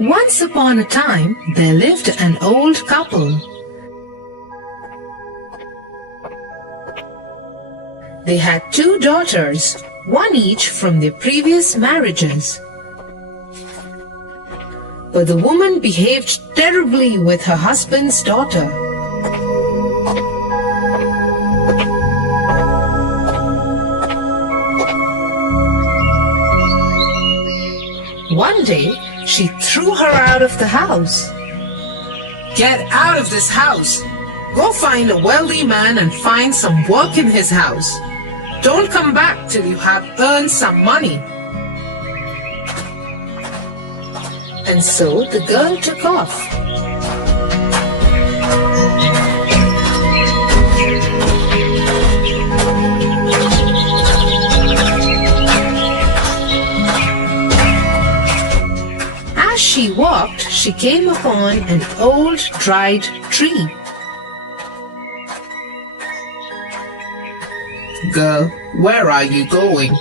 Once upon a time, there lived an old couple. They had 2 daughters, one each from their previous marriages. But the woman behaved terribly with her husband's daughter. One day, she threw her out of the house. "Get out of this house! Go find a wealthy man and find some work in his house. Don't come back till you have earned some money." And so the girl took off. As she walked, she came upon an old dried tree. "Girl, where are you going?"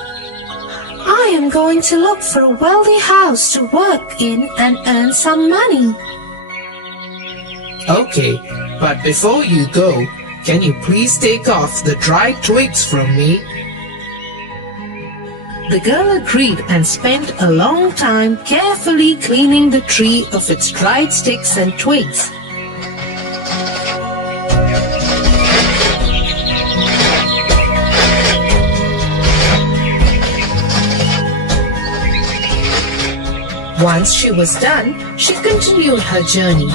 "I am going to look for a wealthy house to work in and earn some money." "Okay, but before you go, can you please take off the dried twigs from me?" The girl agreed and spent a long time carefully cleaning the tree of its dried sticks and twigs. Once she was done, she continued her journey.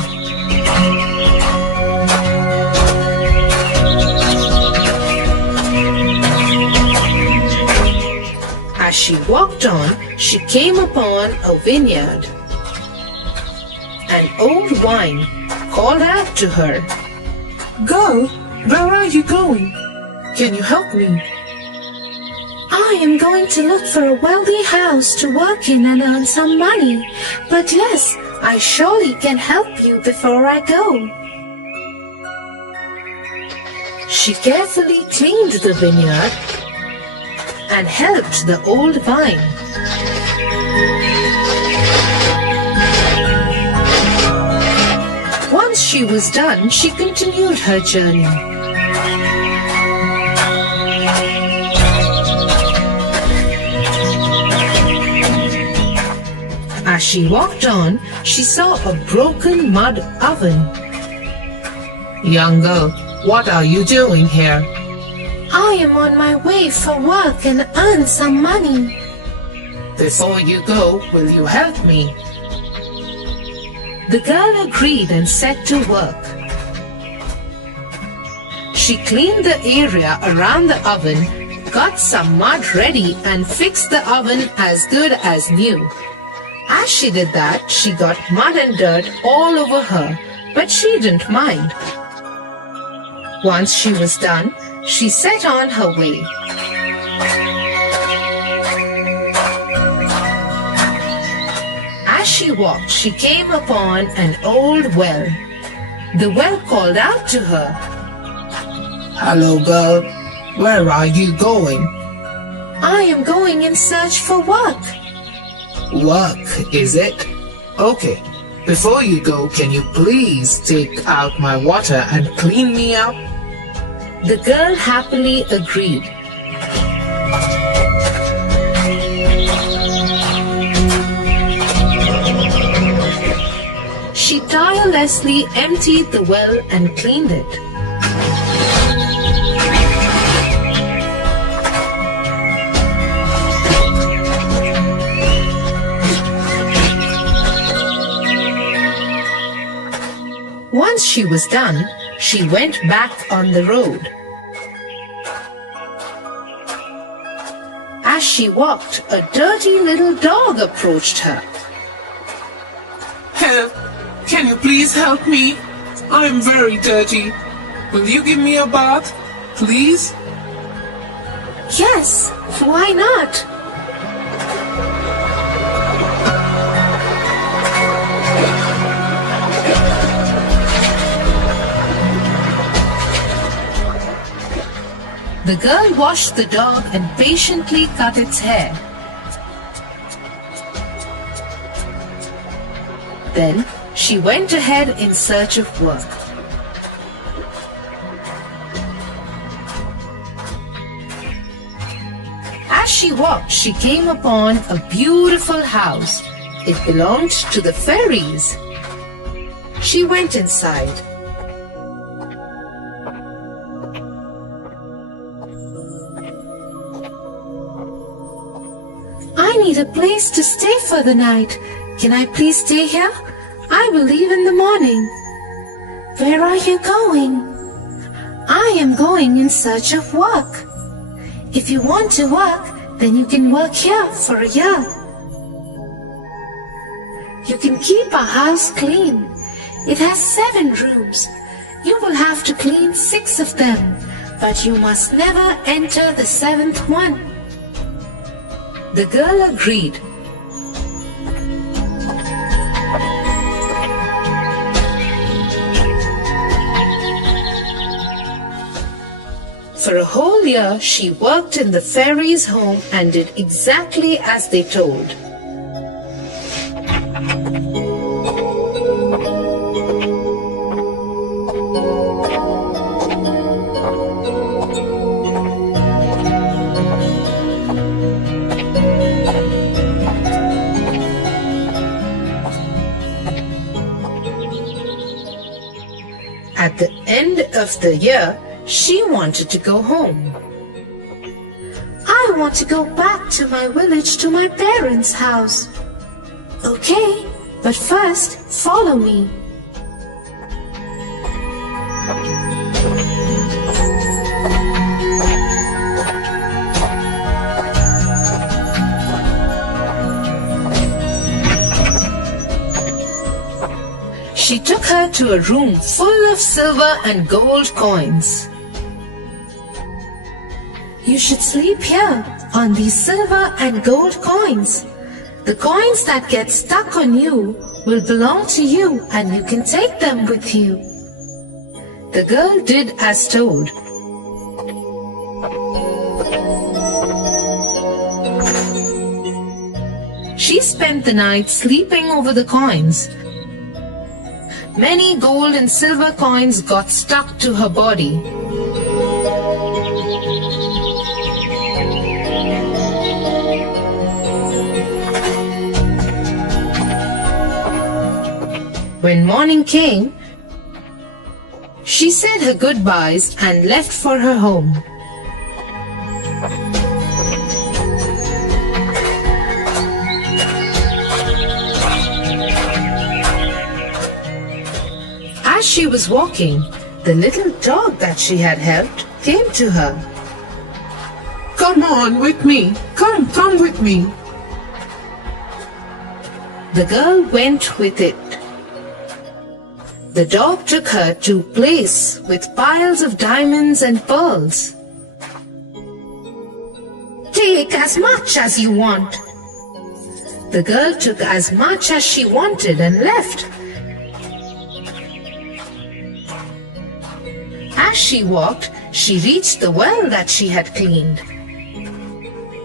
As she walked on, she came upon a vineyard. An old vine called out to her, "Girl, where are you going? Can you help me?" "I am going to look for a wealthy house to work in and earn some money. But yes, I surely can help you before I go." She carefully cleaned the vineyard and helped the old vine. Once she was done, she continued her journey. As she walked on, she saw a broken mud oven. "Young girl, what are you doing here?" "I am on my way for work and earn some money." "Before you go, will you help me?" The girl agreed and set to work. She cleaned the area around the oven, got some mud ready and fixed the oven as good as new. As she did that, she got mud and dirt all over her, but she didn't mind. Once she was done, she set on her way. As she walked, she came upon an old well. The well called out to her, "Hello, girl. Where are you going?" "I am going in search for work." "Work, is it? Okay. Before you go, can you please take out my water and clean me up?" The girl happily agreed. She tirelessly emptied the well and cleaned it. Once she was done, she went back on the road. As she walked, a dirty little dog approached her. "Help! Can you please help me? I am very dirty. Will you give me a bath, please?" "Yes, why not?" The girl washed the dog and patiently cut its hair. Then she went ahead in search of work. As she walked, she came upon a beautiful house. It belonged to the fairies. She went inside. I need a place to stay for the night. Can I please stay here? I will leave in the morning. Where are you going? I am going in search of work. If you want to work, then you can work here for a year. You can keep our house clean. It has 7 rooms. You will have to clean 6 of them, but you must never enter the 7th one. The girl agreed. For a whole year, she worked in the fairies' home and did exactly as they told. At the end of the year, she wanted to go home. I want to go back to my village to my parents' house. Okay, but first follow me. She took her to a room full of silver and gold coins. You should sleep here on these silver and gold coins. The coins that get stuck on you will belong to you and you can take them with you. The girl did as told. She spent the night sleeping over the coins. Many gold and silver coins got stuck to her body. When morning came, she said her goodbyes and left for her home. As she was walking, the little dog that she had helped came to her. Come on with me. Come with me. The girl went with it. The dog took her to a place with piles of diamonds and pearls. Take as much as you want. The girl took as much as she wanted and left. As she walked, she reached the well that she had cleaned.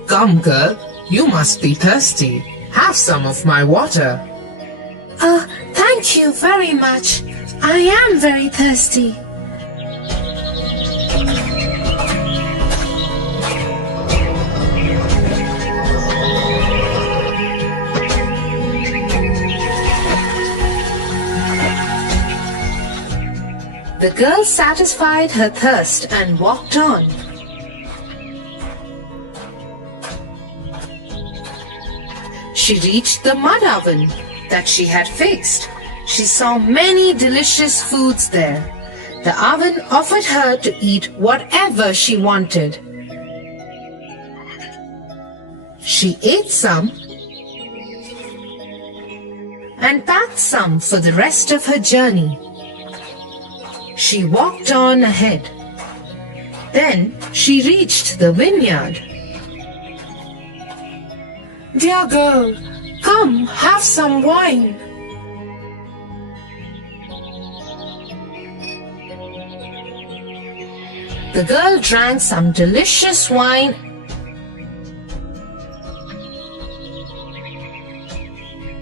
Come, girl. You must be thirsty. Have some of my water. Thank you very much. I am very thirsty. The girl satisfied her thirst and walked on. She reached the mud oven that she had fixed. She saw many delicious foods there. The oven offered her to eat whatever she wanted. She ate some and packed some for the rest of her journey. She walked on ahead. Then she reached the vineyard. Dear girl, come have some wine. The girl drank some delicious wine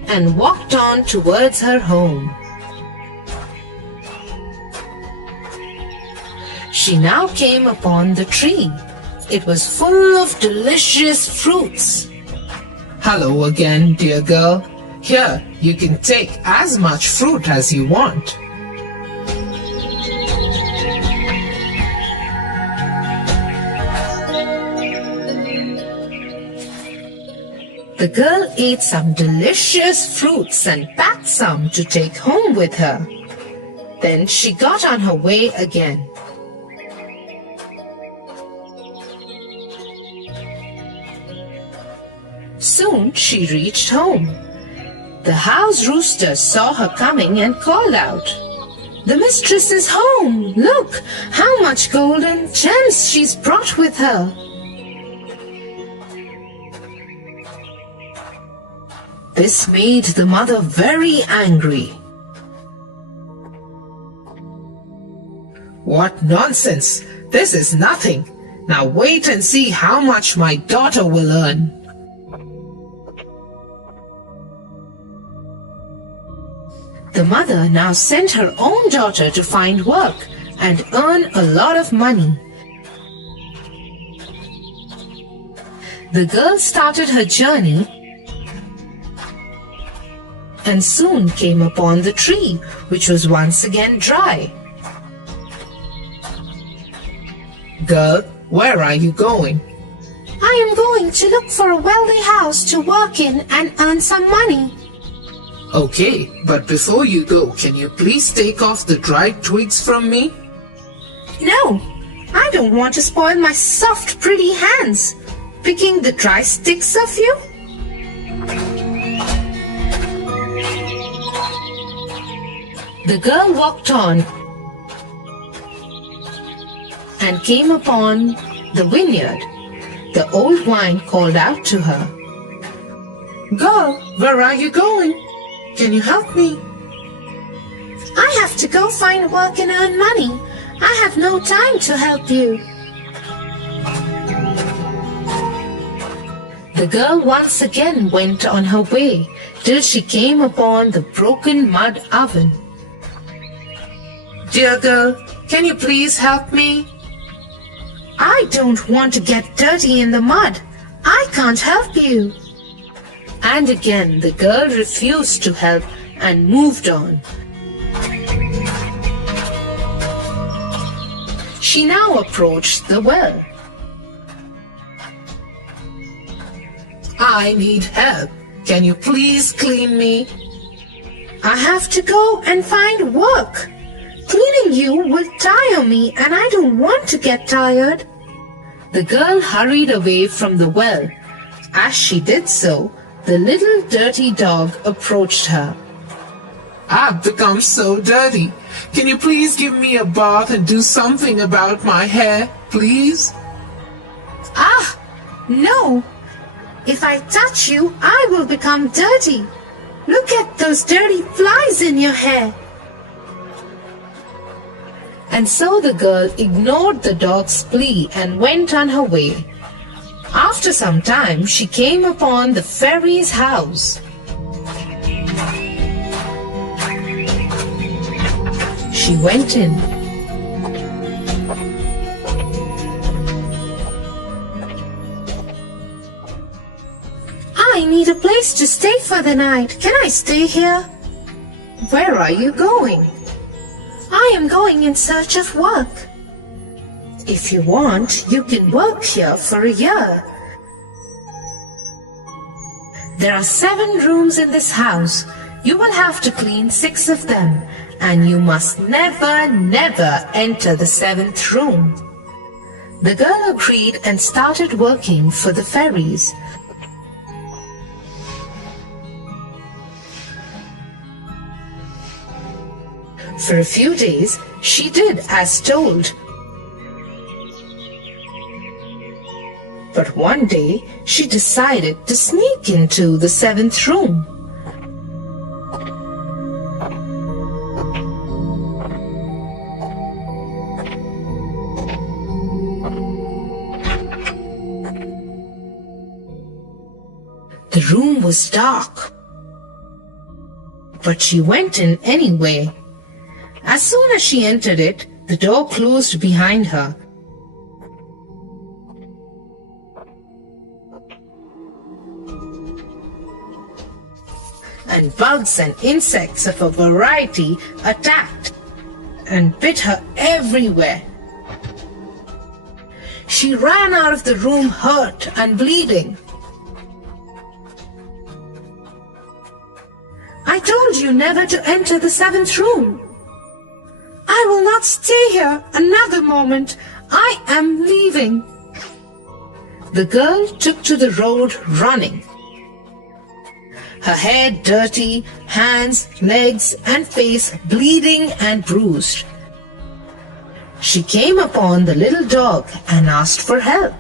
and walked on towards her home. She now came upon the tree. It was full of delicious fruits. Hello again, dear girl. Here, you can take as much fruit as you want. The girl ate some delicious fruits and packed some to take home with her. Then she got on her way again. Soon she reached home. The house rooster saw her coming and called out, "The mistress is home! Look how much gold and gems she's brought with her!" This made the mother very angry. What nonsense! This is nothing. Now wait and see how much my daughter will earn. The mother now sent her own daughter to find work and earn a lot of money. The girl started her journey and soon came upon the tree, which was once again dry. Girl, where are you going? I am going to look for a wealthy house to work in and earn some money. Okay, but before you go, can you please take off the dried twigs from me? No, I don't want to spoil my soft, pretty hands picking the dry sticks of you. The girl walked on and came upon the vineyard. The old vine called out to her, Girl, where are you going? Can you help me? I have to go find work and earn money. I have no time to help you. The girl once again went on her way till she came upon the broken mud oven. Dear girl, can you please help me? I don't want to get dirty in the mud. I can't help you. And again the girl refused to help and moved on. She now approached the well. I need help. Can you please clean me? I have to go and find work. Cleaning you will tire me and I don't want to get tired. The girl hurried away from the well. As she did so, the little dirty dog approached her. I've become so dirty. Can you please give me a bath and do something about my hair, please? Ah, no. If I touch you, I will become dirty. Look at those dirty flies in your hair. And so the girl ignored the dog's plea and went on her way. After some time, she came upon the fairy's house. She went in. I need a place to stay for the night. Can I stay here? Where are you going? I am going in search of work. If you want, you can work here for a year. There are 7 rooms in this house. You will have to clean 6 of them, and you must never, never enter the 7th room. The girl agreed and started working for the fairies. For a few days, she did as told. But one day, she decided to sneak into the 7th room. The room was dark. but she went in anyway. As soon as she entered it, the door closed behind her. And bugs and insects of a variety attacked and bit her everywhere. She ran out of the room hurt and bleeding. I told you never to enter the 7th room. I will not stay here another moment. I am leaving. The girl took to the road running. Her hair dirty, hands, legs, and face bleeding and bruised. She came upon the little dog and asked for help.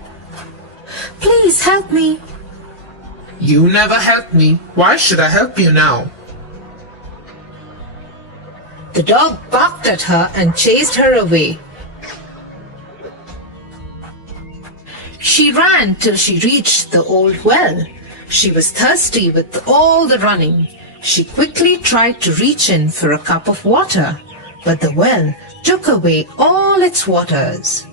Please help me. You never helped me. Why should I help you now? The dog barked at her and chased her away. She ran till she reached the old well. She was thirsty with all the running. She quickly tried to reach in for a cup of water, but the well took away all its waters.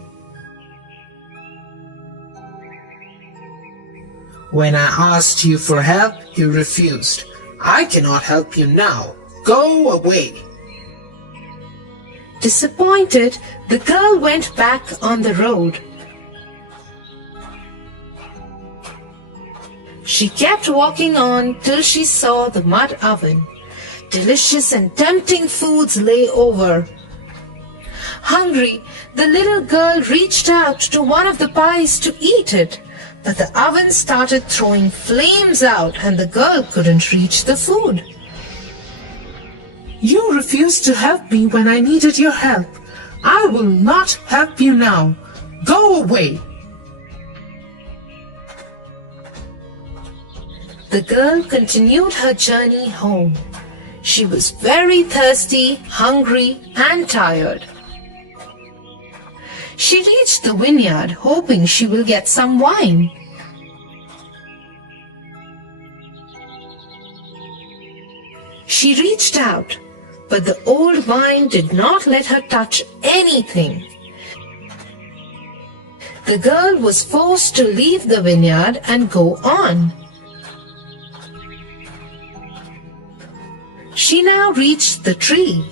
When I asked you for help, you refused. I cannot help you now. Go away. Disappointed, the girl went back on the road. She kept walking on till she saw the mud oven. Delicious and tempting foods lay over. Hungry, the little girl reached out to one of the pies to eat it, but the oven started throwing flames out and the girl couldn't reach the food. You refused to help me when I needed your help. I will not help you now. Go away. The girl continued her journey home. She was very thirsty, hungry, and tired. She reached the vineyard hoping she will get some wine. She reached out, but the old vine did not let her touch anything. The girl was forced to leave the vineyard and go on. She now reached the tree.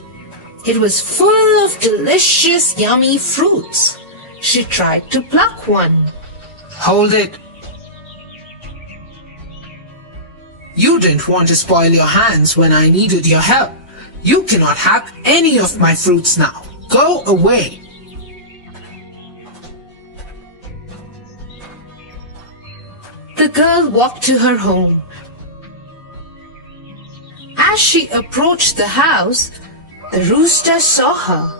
It was full of delicious, yummy fruits. She tried to pluck one. Hold it. You didn't want to spoil your hands when I needed your help. You cannot have any of my fruits now. Go away. The girl walked to her home. As she approached the house, the rooster saw her.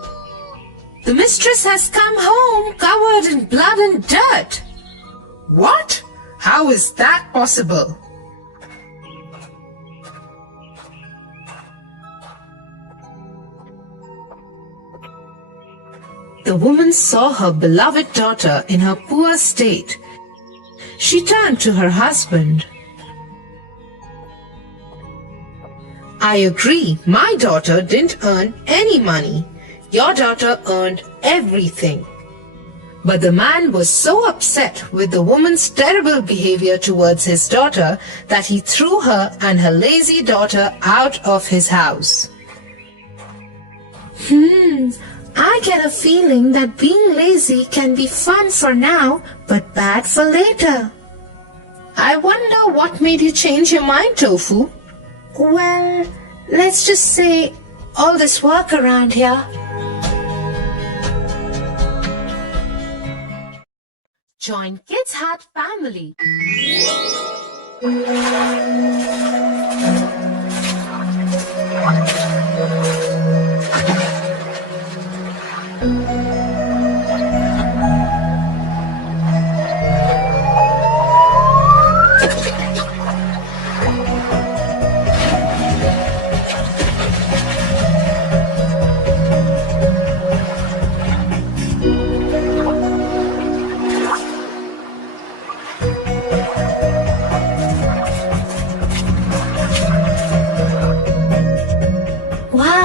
The mistress has come home covered in blood and dirt. What? How is that possible? The woman saw her beloved daughter in her poor state. She turned to her husband. I agree, my daughter didn't earn any money. Your daughter earned everything. But the man was so upset with the woman's terrible behavior towards his daughter that he threw her and her lazy daughter out of his house. I get a feeling that being lazy can be fun for now, but bad for later. I wonder what made you change your mind, Tofu? Well, let's just say all this work around here. Join Kids Hat family.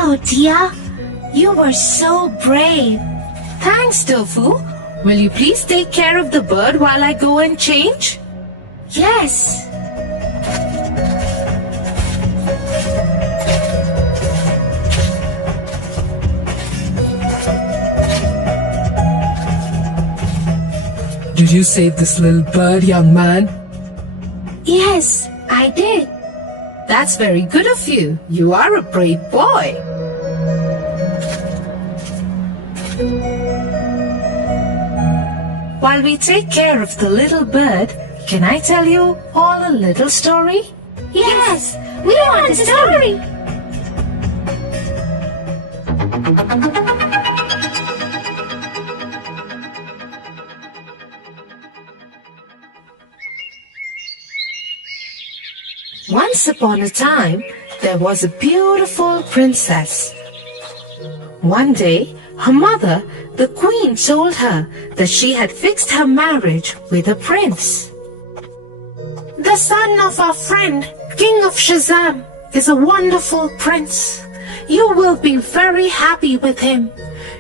Wow, Tia, you were so brave. Thanks, Tofu. Will you please take care of the bird while I go and change? Yes. Did you save this little bird, young man? Yes, I did. That's very good of you. You are a brave boy. While we take care of the little bird, can I tell you all a little story? Yes, we want a story. Once upon a time, there was a beautiful princess. One day, her mother, the queen, told her that she had fixed her marriage with a prince. The son of our friend, King of Shazam, is a wonderful prince. You will be very happy with him.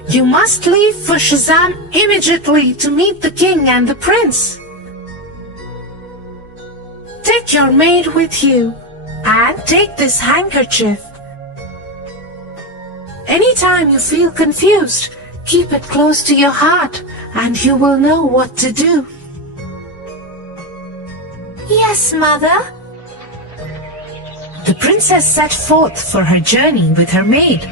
You must leave for Shazam immediately to meet the king and the prince. Take your maid with you and take this handkerchief. Anytime you feel confused, keep it close to your heart and you will know what to do. Yes, Mother. The princess set forth for her journey with her maid.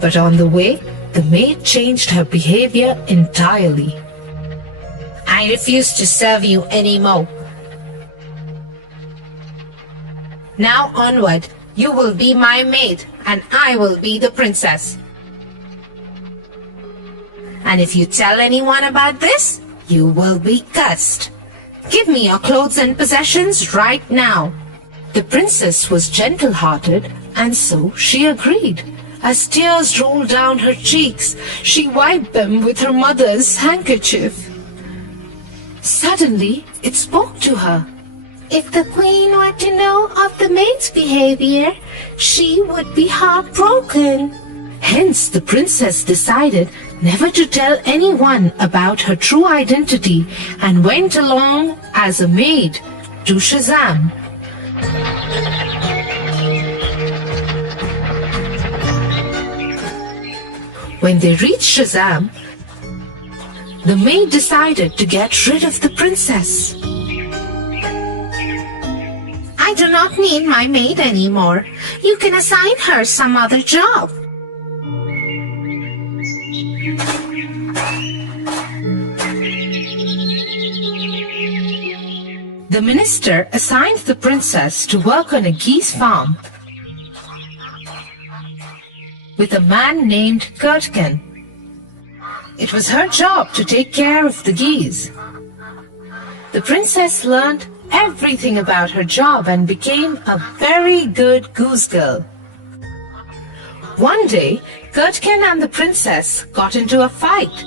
But on the way, the maid changed her behavior entirely. I refuse to serve you anymore. Now onward, you will be my maid and I will be the princess. And if you tell anyone about this, you will be cursed. Give me your clothes and possessions right now. The princess was gentle-hearted, and so she agreed. As tears rolled down her cheeks, she wiped them with her mother's handkerchief. Suddenly, it spoke to her. If the queen were to know of the maid's behavior, she would be heartbroken. Hence, the princess decided never to tell anyone about her true identity and went along as a maid to Shazam. When they reached Shazam, the maid decided to get rid of the princess. I do not need my maid anymore. You can assign her some other job. The minister assigned the princess to work on a geese farm with a man named Kurtkin. It was her job to take care of the geese. The princess learned everything about her job and became a very good goose girl. One day, Kurtkin and the princess got into a fight.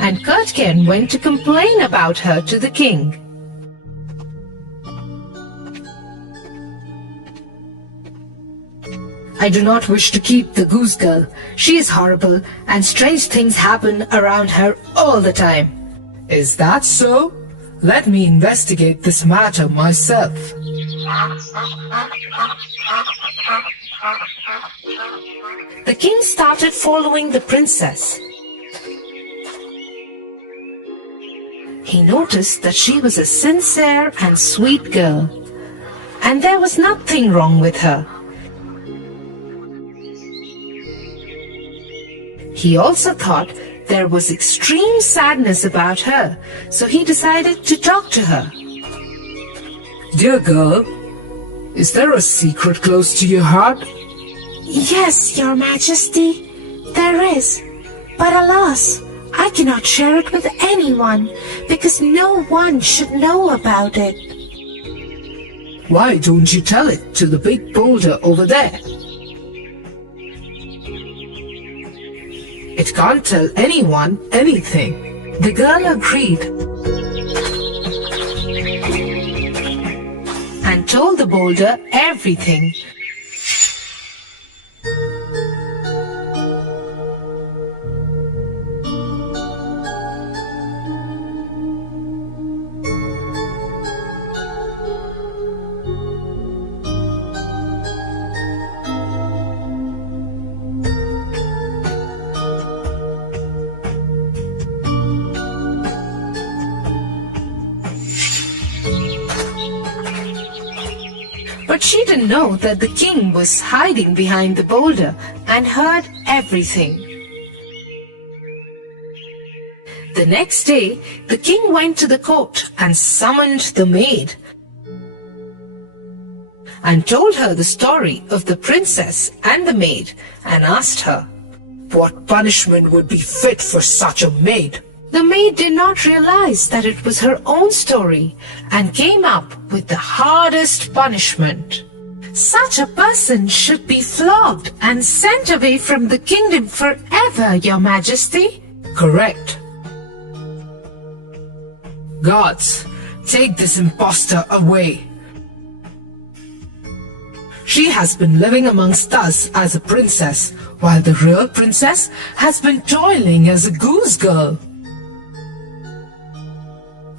And Kurtkin went to complain about her to the king. I do not wish to keep the goose girl. She is horrible and strange things happen around her all the time. Is that so? Let me investigate this matter myself. The king started following the princess. He noticed that she was a sincere and sweet girl, and there was nothing wrong with her. He also thought there was extreme sadness about her, so he decided to talk to her. Dear girl, is there a secret close to your heart? Yes, Your Majesty, there is. But alas, I cannot share it with anyone, because no one should know about it. Why don't you tell it to the big boulder over there? It can't tell anyone anything. The girl agreed and told the boulder everything. But she didn't know that the king was hiding behind the boulder and heard everything. The next day, the king went to the court and summoned the maid and told her the story of the princess and the maid and asked her, What punishment would be fit for such a maid? The maid did not realize that it was her own story and came up with the hardest punishment. Such a person should be flogged and sent away from the kingdom forever, Your Majesty. Correct. Guards, take this impostor away. She has been living amongst us as a princess, while the real princess has been toiling as a goose girl.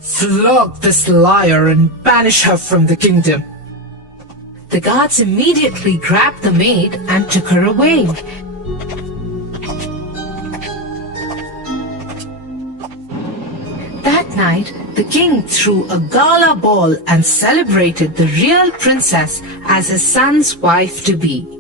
Flog this liar and banish her from the kingdom. The guards immediately grabbed the maid and took her away. That night, the king threw a gala ball and celebrated the real princess as his son's wife-to-be.